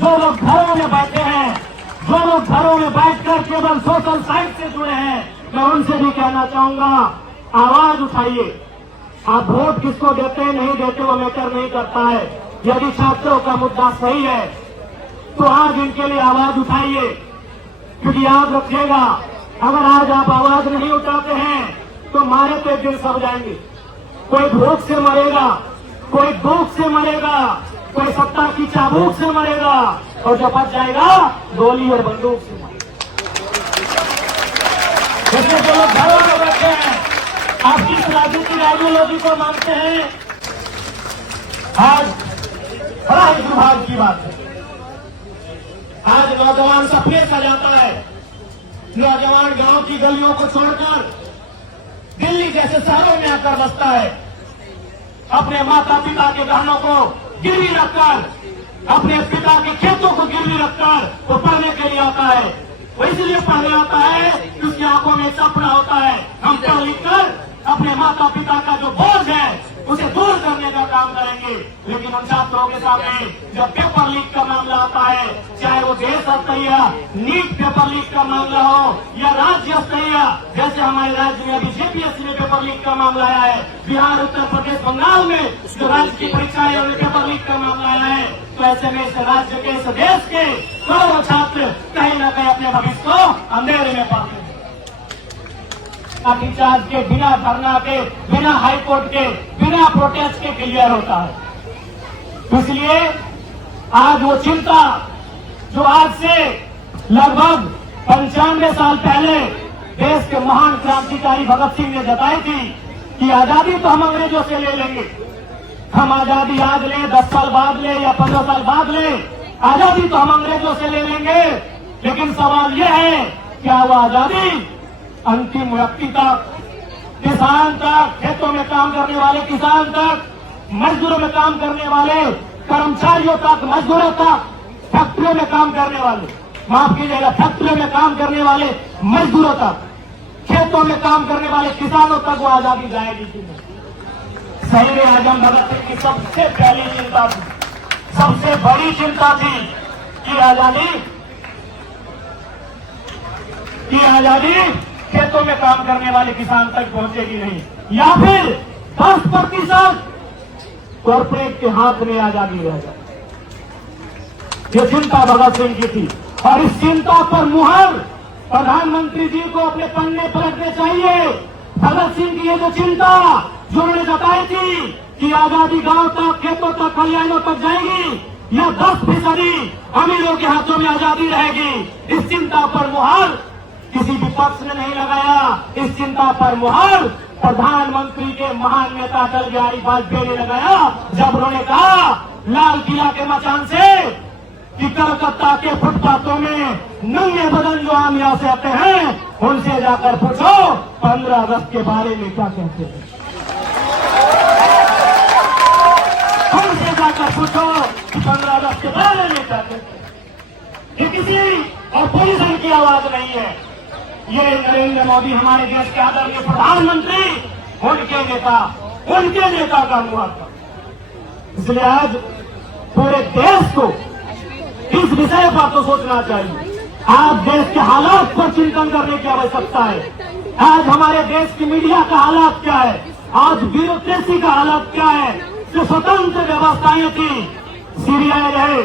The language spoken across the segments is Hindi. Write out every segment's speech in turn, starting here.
जो लोग घरों में बैठे हैं, जो लोग घरों में बैठकर केवल सोशल साइट से जुड़े हैं, मैं उनसे भी कहना चाहूंगा, आवाज उठाइए। आप वोट किसको देते हैं नहीं देते वो मैटर नहीं करता है। यदि छात्रों का मुद्दा सही है तो आज इनके लिए आवाज उठाइए, क्योंकि याद रखिएगा, अगर आज आप आवाज नहीं उठाते हैं तो मारे तो एक दिन सब जाएंगे। कोई भूख से मरेगा, कोई दुख से मरेगा, कोई सत्ता की चाबुक से मरेगा, और जो बच जाएगा गोली और बंदूक से मरेगा। जैसे जो लोग घरों में बैठे हैं, आप किस राजनीतिक आइडियोलॉजी को मानते हैं? आज बड़ा ही दुर्भाग्य की बात है, आज नौजवान सपने सजाता है, नौजवान गांव की गलियों को छोड़कर दिल्ली जैसे शहरों में आकर बसता है, अपने माता पिता के गहनों को गिरवी रखकर, अपने पिता के खेतों को गिरवी रखकर वो पढ़ने के लिए आता है। वो इसलिए पढ़ने आता है कि उसकी आंखों में सपना होता है, हम पढ़ लिख कर अपने माता पिता का जो बोझ है उसे दूर करने का काम करेंगे। लेकिन हम छात्रों के सामने जब पेपर लीक का मामला आता है, चाहे वो देश स्तरीय नीट पेपर लीक का मामला हो या राज्य स्तरीय, जैसे हमारे राज्य में अभी जेपीएससी में पेपर लीक का मामला आया है, बिहार, उत्तर प्रदेश, बंगाल में जो राज्य की परीक्षाएं और पेपर लीक का मामला आया है, तो ऐसे में इस राज्य के, इस देश के करोड़ों छात्र कहीं न कहीं अपने भविष्य को अंधेरे में पाते हैं। लाठीचार्ज के बिना, धरना के बिना, हाईकोर्ट के बिना, प्रोटेस्ट के क्लियर होता है। इसलिए आज वो चिंता जो आज से लगभग 95 साल पहले देश के महान क्रांतिकारी भगत सिंह ने जताई थी कि आजादी तो हम अंग्रेजों से ले लेंगे, हम आजादी आज ले, 10 साल बाद ले या 15 साल बाद ले, आजादी तो हम अंग्रेजों से ले लेंगे। लेकिन सवाल यह है, क्या वो आजादी अंतिम व्यक्ति तक, किसान तक, खेतों में काम करने वाले किसान तक, मजदूरों में काम करने वाले कर्मचारियों तक, मजदूरों तक, फैक्ट्रियों में काम करने वाले, माफ कीजिएगा, फैक्ट्रियों में काम करने वाले मजदूरों तक, खेतों में काम करने वाले किसानों तक वो आजादी जाएगी कि नहीं? शहीद आजम भगत सिंह की सबसे पहली चिंता थी, सबसे बड़ी चिंता थी कि आजादी खेतों में काम करने वाले किसान तक पहुंचेगी नहीं, या फिर 10% कॉर्पोरेट के हाथ में आजादी रह जाए। ये चिंता भगत सिंह की थी, और इस चिंता पर मुहर प्रधानमंत्री जी को अपने पन्ने पलटने चाहिए। भगत सिंह की ये जो चिंता जो उन्होंने जताई थी कि आजादी गांव तक, खेतों तक, खलिहानों तक जाएगी, या 10% अमीरों के हाथों में आजादी रहेगी, इस चिंता पर मुहर किसी विपक्ष ने नहीं लगाया। इस चिंता पर मुहर प्रधानमंत्री के महान नेता अटल बिहारी वाजपेयी ने लगाया, जब उन्होंने कहा लाल किला के मचान से कि कलकत्ता के फुटपाथों में नंगे बदन जो आम यहाँ से आते हैं उनसे जाकर पूछो 15 अगस्त के बारे में क्या कहते हैं, उनसे जाकर पूछो कि 15 अगस्त के बारे में क्या कहते हैं। ये किसी ऑपोजिशन की आवाज नहीं है, ये नरेंद्र मोदी हमारे देश के आदरणीय प्रधानमंत्री, उनके नेता का मुहर था। इसलिए आज पूरे देश को इस विषय पर तो सोचना चाहिए। आज देश के हालात पर चिंतन करने की आवश्यकता है। आज हमारे देश की मीडिया का हालात क्या है, आज ब्यूरोक्रेसी का हालात क्या है। जो स्वतंत्र व्यवस्थाएं थी, सीबीआई रहे,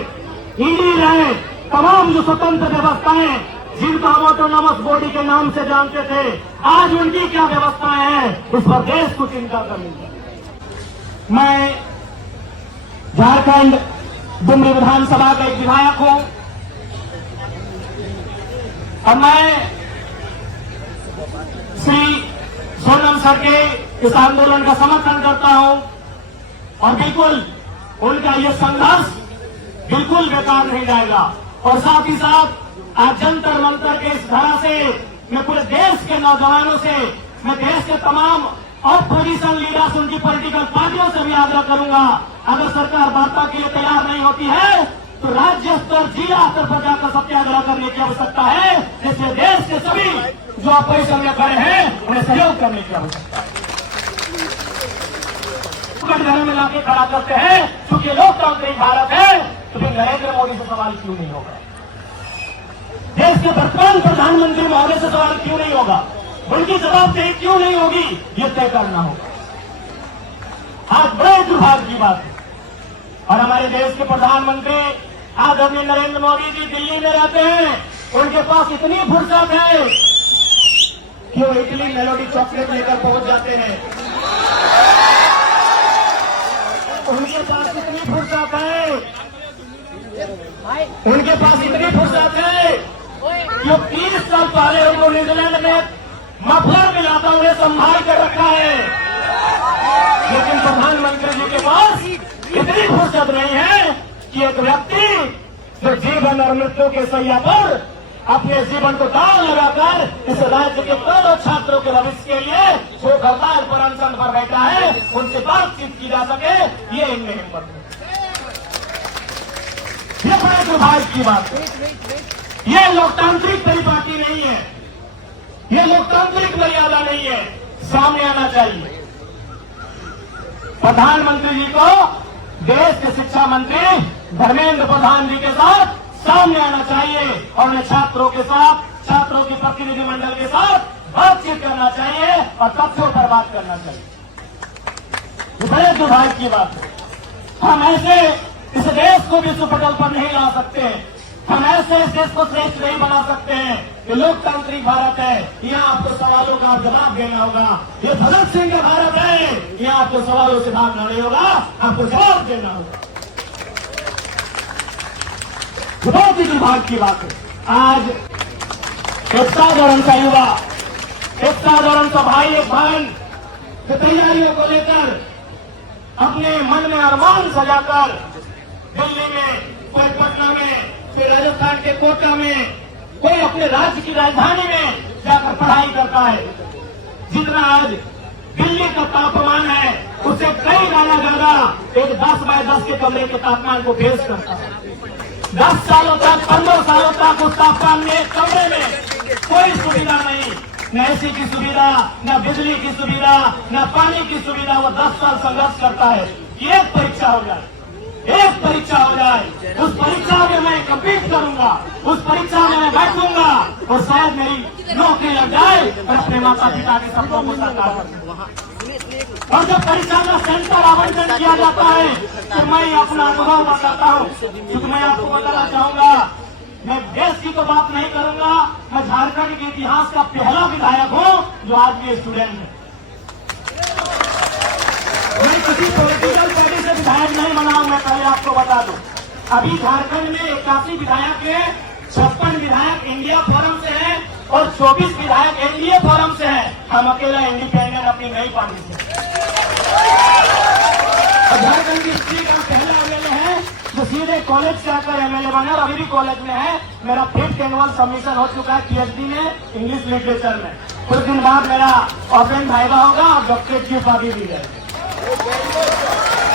ईडी रहे, तमाम जो स्वतंत्र व्यवस्थाएं जिनको हम ऑटोनॉमस बॉडी के नाम से जानते थे, आज उनकी क्या व्यवस्थाएं हैं, इस पर देश को चिंता करनी चाहिए। मैं झारखंड डुमरी विधानसभा का एक विधायक हूं, और मैं श्री सोनम सर के इस आंदोलन का समर्थन करता हूं, और बिल्कुल उनका ये संघर्ष बिल्कुल बेकार नहीं जाएगा। और साथ ही साथ आज जंतर मंतर के इस धारा से मैं पूरे देश के नौजवानों से, मैं देश के तमाम ऑपोजिशन लीडर्स, उनकी पॉलिटिकल पार्टियों से भी आग्रह करूंगा, अगर सरकार वार्ता के लिए तैयार नहीं होती है तो राज्य स्तर, जिला स्तर पर जाकर सत्याग्रह करने की आवश्यकता है, जिससे देश के सभी जो ऑपोजिशन में खड़े हैं उन्हें सहयोग करने की आवश्यकता है। घर में लाके खड़ा करते हैं, क्योंकि लोकतांत्रिक भारत है, तो फिर नरेंद्र मोदी से सवाल क्यों नहीं होगा? देश के वर्तमान प्रधानमंत्री महोदय से सवाल क्यों नहीं होगा? उनकी जवाबदेही क्यों नहीं होगी? ये तय करना होगा। आज बड़े दुर्भाग्य की बात है। और हमारे देश के प्रधानमंत्री आदरणीय नरेंद्र मोदी जी दिल्ली में रहते हैं, उनके पास इतनी फुर्सत है कि वो इटली मेलोडी चॉकलेट लेकर पहुंच जाते हैं। उनके पास इतनी फुर्सत है, उनके पास इतनी फुर्सत है कि 30 साल पहले उनको न्यूजीलैंड में मफलर मिला था, उन्हें संभाल कर रखा है। लेकिन प्रधानमंत्री जी के पास इतनी फुर्सत नहीं है कि एक व्यक्ति जो जीवन और मृत्यु के सैया पर अपने जीवन को दाव लगाकर इस राज्य के करोड़ों छात्रों के भविष्य के लिए जो हड़ताल पर अनशन पर बैठा है, उनसे बातचीत की जा सके, ये इनमें हिम्मत है। ये बड़े दुर्भाग्य की बात है। ये लोकतांत्रिक परिपाटी नहीं है, ये लोकतांत्रिक मर्यादा नहीं है। सामने आना चाहिए। प्रधानमंत्री जी को देश के शिक्षा मंत्री धर्मेंद्र प्रधान जी के साथ सामने आना चाहिए और उन्हें छात्रों के साथ, छात्रों के प्रतिनिधिमंडल के साथ बातचीत करना चाहिए और तथ्यों पर बात करना चाहिए। ये बड़े दुर्भाग्य की बात है। हम ऐसे इस देश को विश्व पटल पर नहीं ला सकते। हम ऐसे इस देश को श्रेष्ठ नहीं बना सकते हैं। ये लोकतांत्रिक भारत है, यहाँ आपको सवालों का जवाब देना होगा। ये भगत सिंह का भारत है, यहाँ आपको सवालों से भागना नहीं होगा, आपको जवाब देना होगा। बहुत ही दुर्भाग्य की बात है। आज एक साधारण सा युवा, एक साधारण सा भाई, एक बहन तैयारियों को लेकर अपने मन में अरमान सजाकर दिल्ली में, कोई पटना में, कोई राजस्थान के कोटा में, कोई अपने राज्य की राजधानी में जाकर पढ़ाई करता है। जितना आज दिल्ली का तापमान है, उससे कई गुना ज्यादा एक 10 बाय 10 के कमरे के तापमान को फेस करता है। 10 सालों तक, 15 सालों तक उस तापमान में, कमरे में कोई सुविधा नहीं, न एसी की सुविधा, न बिजली की सुविधा, न पानी की सुविधा। वो 10 साल संघर्ष करता है कि एक परीक्षा हो जाए, एक परीक्षा हो जाए, उस परीक्षा में मैं कम्पीट करूंगा, उस परीक्षा में मैं बैठूंगा और शायद मेरी नौकरी लग जाए और अपने माता पिता के सपनों को साकार कर दूंगा। और जब परीक्षा का सेंटर आवंटन किया जाता है तो मैं अपना अनुभव बताता हूँ, क्योंकि मैं आपको बताना चाहूंगा, मैं देश की तो बात नहीं करूंगा, मैं झारखंड के इतिहास का पहला विधायक हूँ जो आज भी स्टूडेंट है। मैं किसी पॉलिटिकल पार्टी से विधायक नहीं बना हूं, मैं पहले आपको बता दूं। अभी झारखंड में 81 विधायक है, 56 विधायक इंडिया फोरम से हैं और 24 विधायक एनडीए फोरम से हैं। हम अकेला इंडिपेंडेंट अपनी नई पार्टी से। झारखंड की हिस्ट्री का पहला एमएलए है जो सीधे कॉलेज से आकर एमएलए बने और अभी भी कॉलेज में है। मेरा 5th एनुअल सबमिशन हो चुका है पीएचडी में, इंग्लिश लिटरेचर में। कुछ दिन बाद मेरा ओपन वाइवा होगा और डॉक्टरेट की उपाधि दी जाएगी।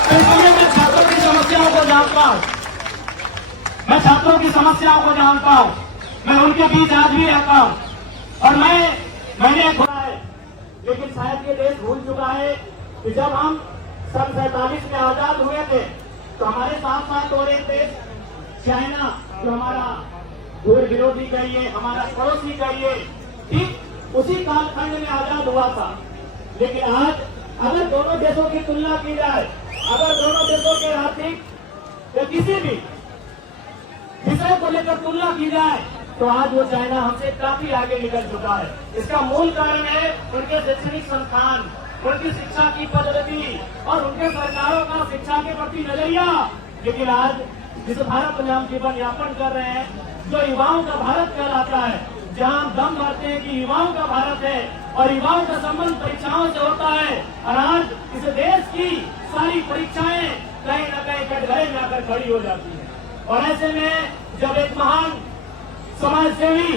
इसलिए मैं छात्रों की समस्याओं को जानता हूँ, मैं छात्रों की समस्याओं को जानता हूँ, मैं उनके बीच आज भी रहता हूँ। और मैंने खोला है, लेकिन शायद ये देश भूल चुका है कि जब हम सन 47 में आजाद हुए थे तो हमारे साथ साथ और एक देश चाइना, जो हमारा दूर विरोधी कहिए, हमारा पड़ोसी कहिए, ठीक उसी कालखंड में आजाद हुआ था। लेकिन आज अगर दोनों देशों की तुलना की जाए, अगर दोनों देशों के आर्थिक या किसी भी विषय को लेकर तुलना की जाए तो आज वो चाइना हमसे काफी आगे निकल चुका है। इसका मूल कारण है उनके शैक्षणिक संस्थान, उनकी शिक्षा की पद्धति और उनके सरकारों का शिक्षा के प्रति नजरिया। लेकिन आज जिस भारत में हम जीवन यापन कर रहे हैं, जो युवाओं का भारत कहलाता है, जहां हम दम भरते हैं कि युवाओं का भारत है और युवाओं का संबंध परीक्षाओं से होता है, और आज इस देश की सारी परीक्षाएं कहीं न कहीं कटघरे में आकर खड़ी हो जाती है। और ऐसे में जब एक महान समाज सेवी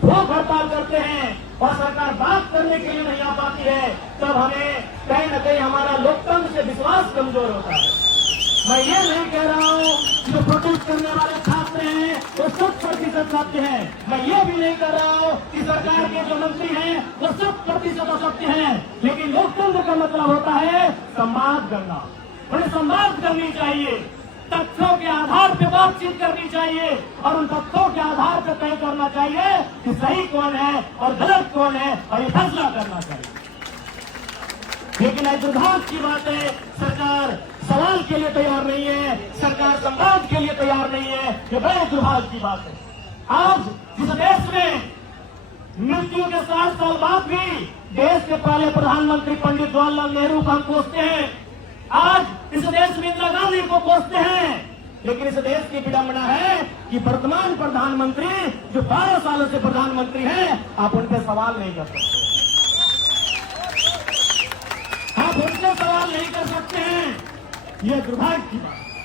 भूख हड़ताल करते हैं और सरकार बात करने के लिए नहीं आ पाती है, तब हमें कहीं न कहीं हमारा लोकतंत्र से विश्वास कमजोर होता है। मैं ये नहीं कह रहा हूँ जो प्रोटेस्ट करने वाले छात्र हैं वो 100% सत्य है। मैं ये भी नहीं कह रहा हूँ कि सरकार के जो मंत्री हैं वो 100% सत्य हैं। लेकिन लोकतंत्र का मतलब होता है संवाद करना, उन्हें संवाद करनी चाहिए। तथ्यों के आधार पर बातचीत करनी चाहिए और उन तथ्यों के आधार पर तय करना चाहिए कि सही कौन है और गलत कौन है और ये फैसला करना चाहिए। लेकिन आज दुर्भाग्य की बात है, सरकार सवाल के लिए तैयार नहीं है, सरकार संवाद के लिए तैयार नहीं है। ये बड़े दुर्भाग्य की बात है। आज जिस देश में मृत्यु के 60 साल बाद भी देश के पहले प्रधानमंत्री पंडित जवाहरलाल नेहरू को हम कोसते हैं, आज इस देश में इंदिरा गांधी को कोसते हैं, लेकिन इस देश की विडंबना है कि वर्तमान प्रधानमंत्री जो 12 सालों से प्रधानमंत्री हैं, आप उन पर सवाल नहीं कर सकते, आप उनसे सवाल नहीं कर सकते हैं। यह दुर्भाग्य की बात है।